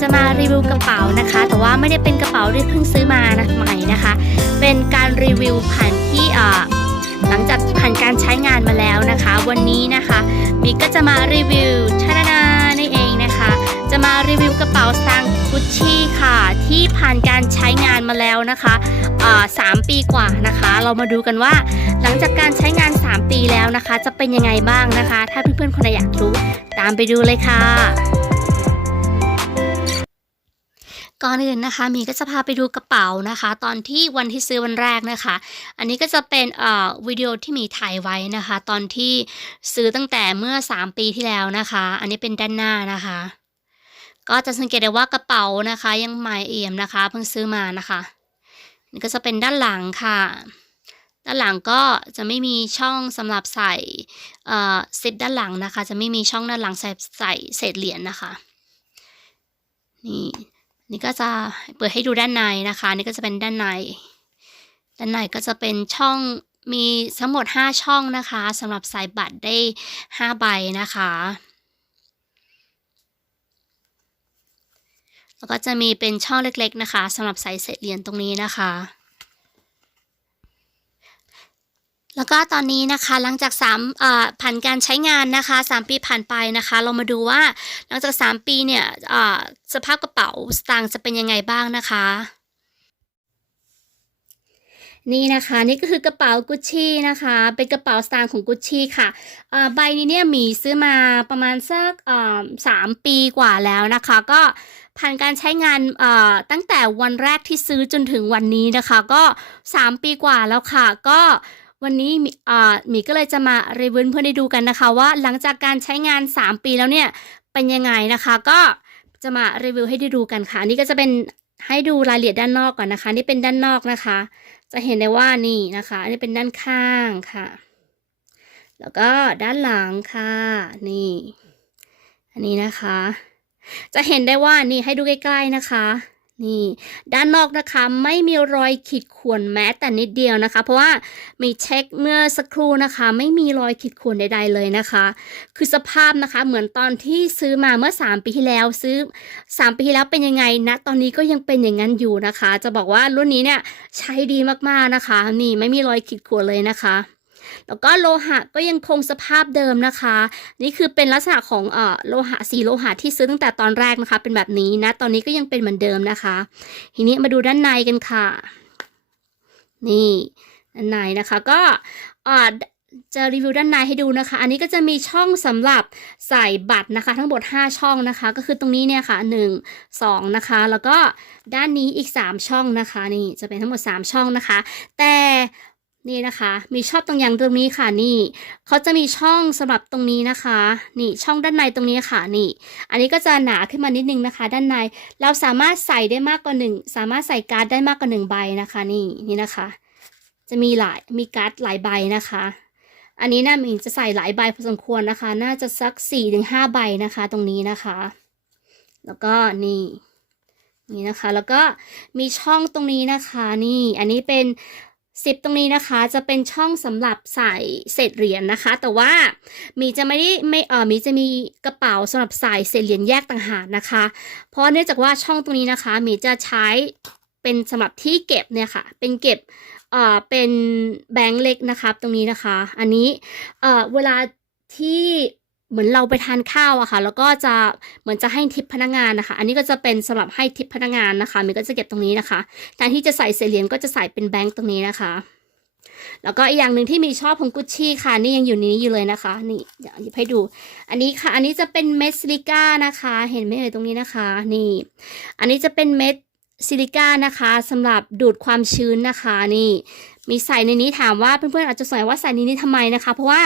จะมารีวิวกระเป๋านะคะ แต่ว่าไม่ได้เป็นกระเป๋าที่เพิ่งซื้อมานะใหม่นะคะ เป็นการรีวิวผ่านที่อ่อหลังจากผ่านการใช้งานมาแล้วนะคะ วันนี้นะคะหมีก็จะมารีวิวชาดานี่เองนะคะ จะมารีวิวกระเป๋าสตางค์กุชชี่ค่ะ ที่ผ่านการใช้งานมาแล้วนะคะอ่อสามปีกว่านะคะ เรามาดูกันว่า หลังจากการใช้งาน 3 ปีแล้วนะคะ จะเป็นยังไงบ้างนะคะ ถ้าเพื่อนๆคนไหนอยากรู้ ตามไปดูเลยค่ะ ก่อนอื่นนะคะมีก็จะพาไปดูกระเป๋านะคะ ตอนที่วันที่ซื้อวันแรกนะคะ อันนี้ก็จะเป็นเอ่อวิดีโอที่มีถ่ายไว้นะคะ ตอนที่ซื้อตั้งแต่เมื่อ 3 ปีที่แล้วนะคะ อันนี้เป็นด้านหน้านะคะ ก็จะสังเกตได้ว่ากระเป๋านะคะ ยังใหม่เอี่ยมนะคะ เพิ่งซื้อมานะคะนี่ก็จะเป็นด้านหลังค่ะ ด้านหลังก็จะไม่มีช่องสำหรับใส่เอ่อซิปด้านหลังนะคะ จะไม่มีช่องด้านหลังใส่ใส่เศษเหรียญนะคะ นี่ นี่ก็จะเปิดให้ดูด้านในนะคะ นี่ก็จะเป็นด้านใน ด้านในก็จะเป็นช่องมีทั้งหมด 5 ช่องนะคะสำหรับใส่บัตรได้ 5 ใบนะคะ แล้วก็จะมีเป็นช่องเล็กๆนะคะสำหรับใส่เศษเหรียญตรงนี้นะคะ แล้วก็ตอนนี้นะคะหลังจาก3เอ่อผ่านการใช้งานนะคะ 3 ปีผ่านไปนะคะ เรามาดูว่าหลังจาก 3 ปีเนี่ยสภาพกระเป๋าสตางค์จะเป็นยังไงบ้างนะคะนี่นะคะนี่ก็คือกระเป๋ากุชชี่นะคะ เป็นกระเป๋าสตางค์ของกุชชี่ค่ะใบนี้เนี่ยหมีซื้อมาประมาณสักสามปีกว่าแล้วนะคะ ก็ผ่านการใช้งานตั้งแต่วันแรกที่ซื้อจนถึงวันนี้นะคะ ก็สามปีกว่าแล้วค่ะ ก็ วันนี้มีอ่าหมีก็เลยจะมารีวิวเพื่อนได้ดูกันนะคะ ว่าหลังจากการใช้งาน 3 ปีแล้วเนี่ยเป็นยังไงนะคะ ก็จะมารีวิวให้ได้ดูกันค่ะอันนี่ก็จะเป็นให้ดูรายละเอียดด้านนอกก่อนนะคะ นี่เป็นด้านนอกนะคะ จะเห็นได้ว่านี่นะคะ อันนี้เป็นด้านข้างค่ะ แล้วก็ด้านหลังค่ะ นี่ อันนี้นะคะ จะเห็นได้ว่านี่ให้ดูใกล้ๆนะคะ นี่ด้านนอกนะคะไม่มีรอยขีดข่วนแม้แต่นิดเดียวนะคะ เพราะว่ามีเช็คเมื่อสักครู่นะคะ ไม่มีรอยขีดข่วนใดๆเลยนะคะ คือสภาพนะคะเหมือนตอนที่ซื้อมาเมื่อ 3 ปีที่แล้วซื้อ 3 ปีที่แล้วเป็นยังไงนะ ตอนนี้ก็ยังเป็นอย่างนั้นอยู่นะคะ จะบอกว่ารุ่นนี้เนี่ยใช้ดีมากๆนะคะ นี่ไม่มีรอยขีดข่วนเลยนะคะ แล้วก็โลหะก็ยังคงสภาพเดิมนะคะ นี่คือเป็นลักษณะของเอ่อโลหะสีโลหะที่ซื้อตั้งแต่ตอนแรกนะคะ เป็นแบบนี้นะ ตอนนี้ก็ยังเป็นเหมือนเดิมนะคะ ทีนี้มาดูด้านในกันค่ะ นี่ด้านในนะคะก็อ่อจะรีวิวด้านในให้ดูนะคะ อันนี้ก็จะมีช่องสำหรับใส่บัตรนะคะ ทั้งหมด 5 ช่องนะคะ ก็คือตรงนี้เนี่ยค่ะ 1 2 นะคะ แล้วก็ด้านนี้อีก 3 ช่องนะคะ นี่จะเป็นทั้งหมด 3 ช่องนะคะ แต่ นี่นะคะ มีชอบตรงอย่างตรงนี้ค่ะนี่เขาจะมีช่องสำหรับตรงนี้นะคะ นี่ช่องด้านในตรงนี้ค่ะนี่ อันนี้ก็จะหนาขึ้นมานิดนึงนะคะ ด้านในเราสามารถใส่ได้มากกว่าหนึ่งสามารถใส่การ์ดได้มากกว่าหนึ่งใบนะคะนี่นี่นะคะ จะมีหลายมีการ์ดหลายใบนะคะ อันนี้น่ามิงจะใส่หลายใบพอสมควรนะคะ น่าจะสักสี่ถึงห้าใบนะคะ ตรงนี้นะคะ แล้วก็นี่นี่นะคะแล้วก็มีช่องตรงนี้นะคะ นี่อันนี้เป็น สิบตรงนี้นะคะจะเป็นช่องสำหรับใส่เศษเหรียญนะคะ แต่ว่ามีจะไม่ได้ไม่เออมีจะมีกระเป๋าสำหรับใส่เศษเหรียญแยกต่างหากนะคะ เพราะเนื่องจากว่าช่องตรงนี้นะคะ มีจะใช้เป็นสำหรับที่เก็บเนี่ยค่ะ เป็นเก็บเอ่อเป็นแบงค์เล็กนะคะตรงนี้นะคะ อันนี้เอ่อเวลาที่ เหมือนเราไปทานข้าวอะค่ะ แล้วก็จะเหมือนจะให้ทิปพนักงานนะคะ อันนี้ก็จะเป็นสำหรับให้ทิปพนักงานนะคะมีก็จะเก็บตรงนี้นะคะแทนที่จะใส่เศษเหรียญก็จะใส่เป็นแบงค์ตรงนี้นะคะ แล้วก็อีกอย่างหนึ่งที่มีชอบของกุชชี่ค่ะ นี่ยังอยู่ในนี้อยู่เลยนะคะ นี่เดี๋ยวหยิบให้ดู อันนี้ค่ะ อันนี้จะเป็นเม็ดซิลิก้านะคะ เห็นไหมเอ่ยตรงนี้นะคะ นี่ อันนี้จะเป็นเม็ดซิลิก้านะคะสำหรับดูดความชื้นนะคะ นี่ มีใส่ในนี้ถามว่าเพื่อนๆอาจจะสงสัยว่าใส่ในนี้ทำไมนะคะ เพราะว่า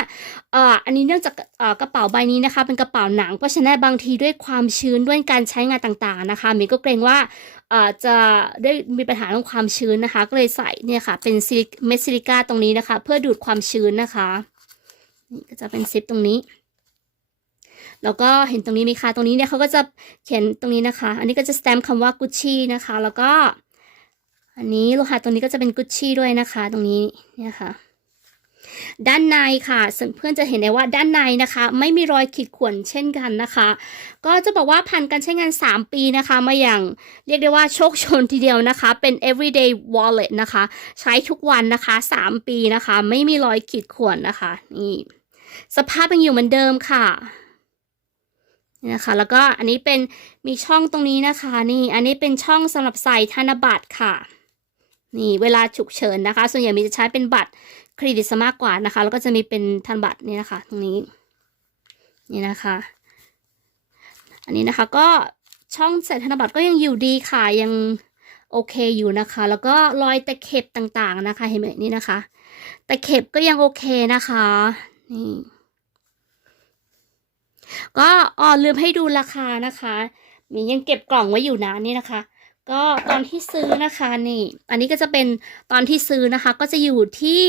เอ่ออันนี้เนื่องจากเอ่อกระเป๋าใบนี้นะคะ เป็นกระเป๋าหนังเพราะฉะนั้นบางทีด้วยความชื้นด้วยการใช้งานต่างๆนะคะมินก็เกรงว่าเอ่อจะได้มีปัญหาเรื่องความชื้นนะคะ ก็เลยใส่เนี่ยค่ะ เป็นซิลิเม็ดซิลิก้าตรงนี้นะคะ เพื่อดูดความชื้นนะคะนี่ก็จะเป็นซิปตรงนี้แล้วก็เห็นตรงนี้ไหมคะตรงนี้เนี่ยเขาก็จะเขียนตรงนี้นะคะ อันนี้ก็จะสแตมป์คำว่ากุชชี่นะคะ แล้วก็ อันนี้โลหะตรงนี้ก็จะเป็นกุชชี่ด้วยนะคะ ตรงนี้เนี่ยค่ะ ด้านในค่ะเพื่อนจะเห็นได้ว่าด้านในนะคะ ไม่มีรอยขีดข่วนเช่นกันนะคะ ก็จะบอกว่าผ่านการใช้งาน 3 ปีนะคะ มาอย่างเรียกได้ว่าโชคชนทีเดียวนะคะ เป็น everyday wallet นะคะ ใช้ทุกวันนะคะ 3 ปีนะคะ ไม่มีรอยขีดข่วนนะคะนี่สภาพยังอยู่เหมือนเดิมค่ะนี่นะคะแล้วก็อันนี้เป็นมีช่องตรงนี้นะคะ นี่อันนี้เป็นช่องสำหรับใส่ธนบัตรค่ะ นี่เวลาฉุกเฉินนะคะ ส่วนใหญ่มีจะใช้เป็นบัตรเครดิตซะมากกว่านะคะ แล้วก็จะมีเป็นธนบัตรนี่นะคะตรงนี้นี่นะคะ อันนี้นะคะก็ช่องใส่ธนบัตรก็ยังอยู่ดีค่ะยังโอเคอยู่นะคะ แล้วก็รอยตะเข็บต่างๆนะคะ เห็นไหมนี่นะคะตะเข็บก็ยังโอเคนะคะนี่ก็อ๋อลืมให้ดูราคานะคะ มียังเก็บกล่องไว้อยู่นะนี่นะคะ ก็ตอนที่ซื้อนะคะนี่ อันนี้ก็จะเป็นตอนที่ซื้อนะคะ ก็จะอยู่ที่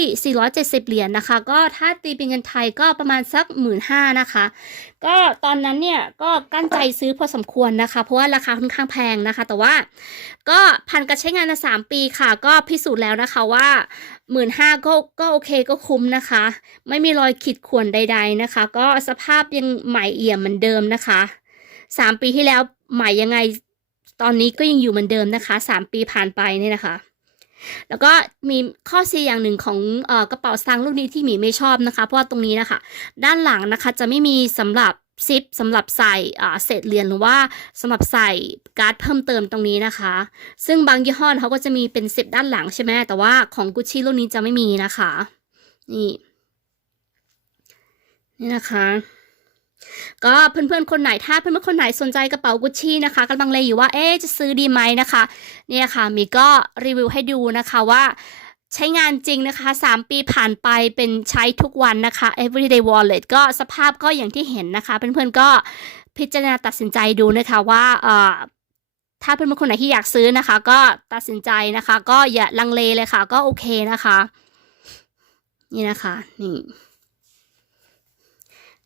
470 เหรียญนะคะ ก็ถ้าตีเป็นเงินไทยก็ประมาณสักหมื่นห้านะคะ ก็ตอนนั้นเนี่ยก็กั้นใจซื้อพอสมควรนะคะ เพราะว่าราคาค่อนข้างแพงนะคะ แต่ว่าก็ผ่านการใช้งานมาสามปีค่ะ ก็พิสูจน์แล้วนะคะว่าหมื่นห้าก็ก็โอเคก็คุ้มนะคะ ไม่มีรอยขีดข่วนใด ๆนะคะ ก็สภาพยังใหม่เอี่ยมเหมือนเดิมนะคะสามปีที่แล้วใหม่ยังไง ตอนนี้ก็ยังอยู่เหมือนเดิมนะคะสามปีผ่านไปเนี่ยนะคะ แล้วก็มีข้อเสียอย่างหนึ่งของอกระเป๋าสตางค์ลูกนี้ที่หมีไม่ชอบนะคะ เพราะว่าตรงนี้นะคะ ด้านหลังนะคะจะไม่มีสำหรับซิปสำหรับใส่เศษเหรียญหรือว่าสำหรับใส่การ์ดเพิ่มเติมตรงนี้นะคะ ซึ่งบางยี่ห้อเขาก็จะมีเป็นซิปด้านหลังใช่ไหมแต่ว่าของกุชชี่รุ่นนี้จะไม่มีนะคะ นี่ นี่นะคะ ก็เพื่อนๆคนไหนถ้าเพื่อนๆคนไหนสนใจกระเป๋ากุชชี่นะคะกำลังเลยอยู่ว่าเอ๊จะซื้อดีไหมนะคะเนี่ยค่ะมีก็รีวิวให้ดูนะคะว่าใช้งานจริงนะคะ 3 ปีผ่านไปเป็นใช้ทุกวันนะคะ everyday wallet ก็สภาพก็อย่างที่เห็นนะคะ เพื่อนๆก็พิจารณาตัดสินใจดูนะคะว่าเอ่อถ้าเพื่อนๆคนไหนที่อยากซื้อนะคะ ก็ตัดสินใจนะคะ ก็อย่าลังเลเลยค่ะ ก็โอเคนะคะ นี่นะคะนี่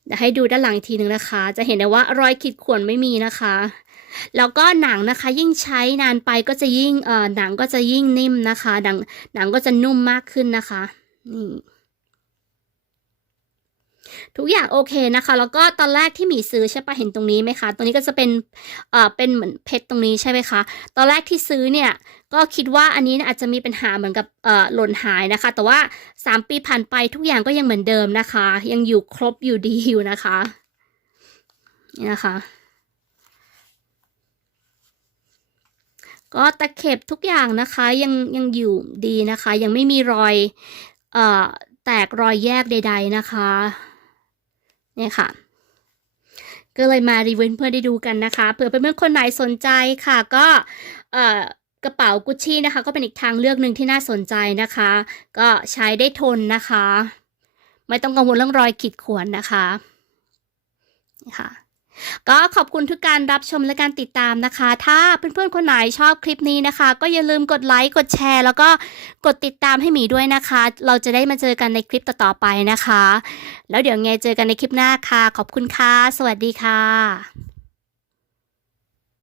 เดี๋ยวให้ดูด้านหลังอีกทีหนึ่งนะคะ จะเห็นได้ว่ารอยขีดข่วนไม่มีนะคะ แล้วก็หนังนะคะยิ่งใช้นานไปก็จะยิ่งเอ่อหนังก็จะยิ่งนิ่มนะคะหนังหนังก็จะนุ่มมากขึ้นนะคะนี่ ทุกอย่างโอเคนะคะ แล้วก็ตอนแรกที่หมีซื้อใช่ปะเห็นตรงนี้ไหมคะ ตรงนี้ก็จะเป็นเอ่อเป็นเหมือนเพชรตรงนี้ใช่ไหมคะ ตอนแรกที่ซื้อเนี่ยก็คิดว่าอันนี้อาจจะมีปัญหาเหมือนกับเอ่อหล่นหายนะคะ แต่ว่า 3 ปีผ่านไปทุกอย่างก็ยังเหมือนเดิมนะคะ ยังอยู่ครบอยู่ดีอยู่นะคะนี่นะคะก็ตะเข็บทุกอย่างนะคะยังยังอยู่ดีนะคะ ยังไม่มีรอยเอ่อแตกรอยแยกใด ๆนะคะ เนี่ยค่ะ ก็เลยมารีวิวเพื่อนได้ดูกันนะคะ เผื่อเพื่อนๆคนไหนสนใจค่ะ ก็เอ่อกระเป๋ากุชชี่นะคะ ก็เป็นอีกทางเลือกหนึ่งที่น่าสนใจนะคะ ก็ใช้ได้ทนนะคะ ไม่ต้องกังวลเรื่องรอยขีดข่วนนะคะนี่ค่ะ ก็ขอบคุณทุกการรับชมและการติดตามนะคะ ถ้าเพื่อนๆคนไหนชอบคลิปนี้นะคะ ก็อย่าลืมกดไลค์กดแชร์ แล้วก็กดติดตามให้หมีด้วยนะคะ เราจะได้มาเจอกันในคลิปต่อๆไปนะคะ แล้วเดี๋ยวไงเจอกันในคลิปหน้าค่ะ ขอบคุณค่ะ สวัสดีค่ะ